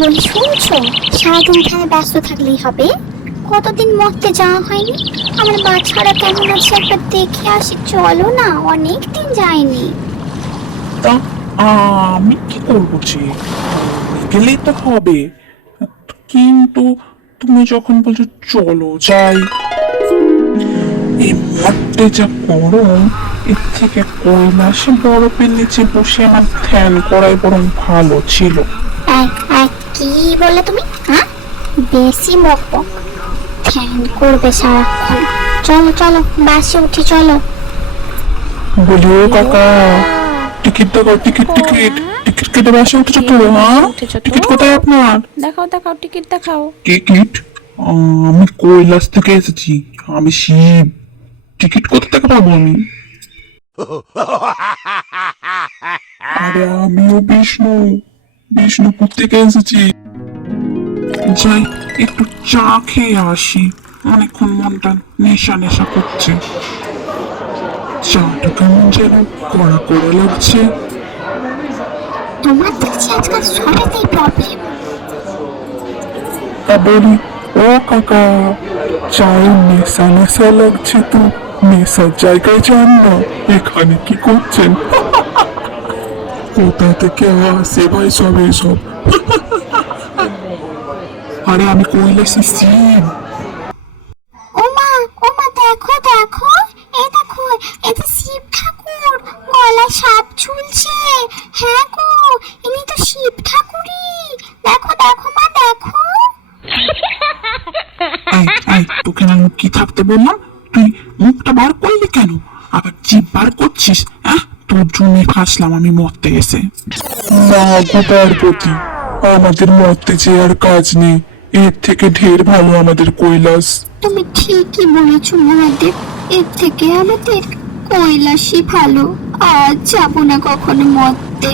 বলি শুনছো, সারাদিন এখানে ব্যস্ত থাকলেই হবে? কতদিন মরতে যাওয়া হয়নি। আমার বাচ্চারা কেমন আছে একবার দেখে আসি, চলো না, অনেক দিন যায়নি। তা আমি কি করবো, যে গেলেই তো হবে, কিন্তু তুমি যখন বলছো চলো যাই, এই মরতে যা গরম, এর থেকে কৈলাসে বরফের নিচে বসে আমার ধ্যান করাই বরং ভালো ছিল। কি বললে তুমি? হ্যাঁ, বেশি বকবক, ধ্যান করবে সারাক্ষণ। চলো চলো, বাসে উঠি চলো। বলি ও কাকা, টিকিট দেখো, টিকিট টিকিট টিকিট কেটে বাসে উঠেছো তো? হ্যাঁ, টিকিট কোথায় আপনার? দেখাও দেখাও, টিকিট দেখাও। টিকিট? আমি কৈলাস থেকে এসেছি, আমি শিব, টিকিট কোথা থেকে পাবো আমি? আরে আমিও বিষ্ণু, বিষ্ণুপুর থেকে এসেছি। যাই একটু চা খেয়ে আসি, অনেকক্ষণ মনটা নেশা নেশা করছে। চাটা কেমন যেন কড়া কড়া লাগছে। তোমার দেখছি আজকাল সবেতেই প্রবলেম। তা বলি ও কাকা, চায়ের নেশা নেশা লাগছে তো নেশার জায়গায় যান না, এখানে কি করছেন? কোথা থেকে আসে ভাই সব এসব? আরে আমি কৈলাসী শিব। ওমা ওমা, দেখো দেখো, এই দেখো, এই যে শিব ঠাকুর, গলায় সাপ ঝুলছে। হ্যাঁ গো, ইনি তো শিব ঠাকুরই। দেখো দেখো মা, দেখো। তোকে না মুখ কি থাকতে বললাম, তুই মুখটা বার করলি কেন? আবার জিভ বার করছিস? হ্যাঁ, তোর জন্যই ফাঁসলাম আমি মরতে এসে। না গো পার্বতী, আমাদের মরতে যে আর কাজ নেই, এর থেকে ঢের ভালো আমাদের কৈলাস। তুমি ঠিকই বলেছো মহাদেব, এর থেকে আমাদের কৈলাসই ভালো। আজ যাবো না কখনো মরতে।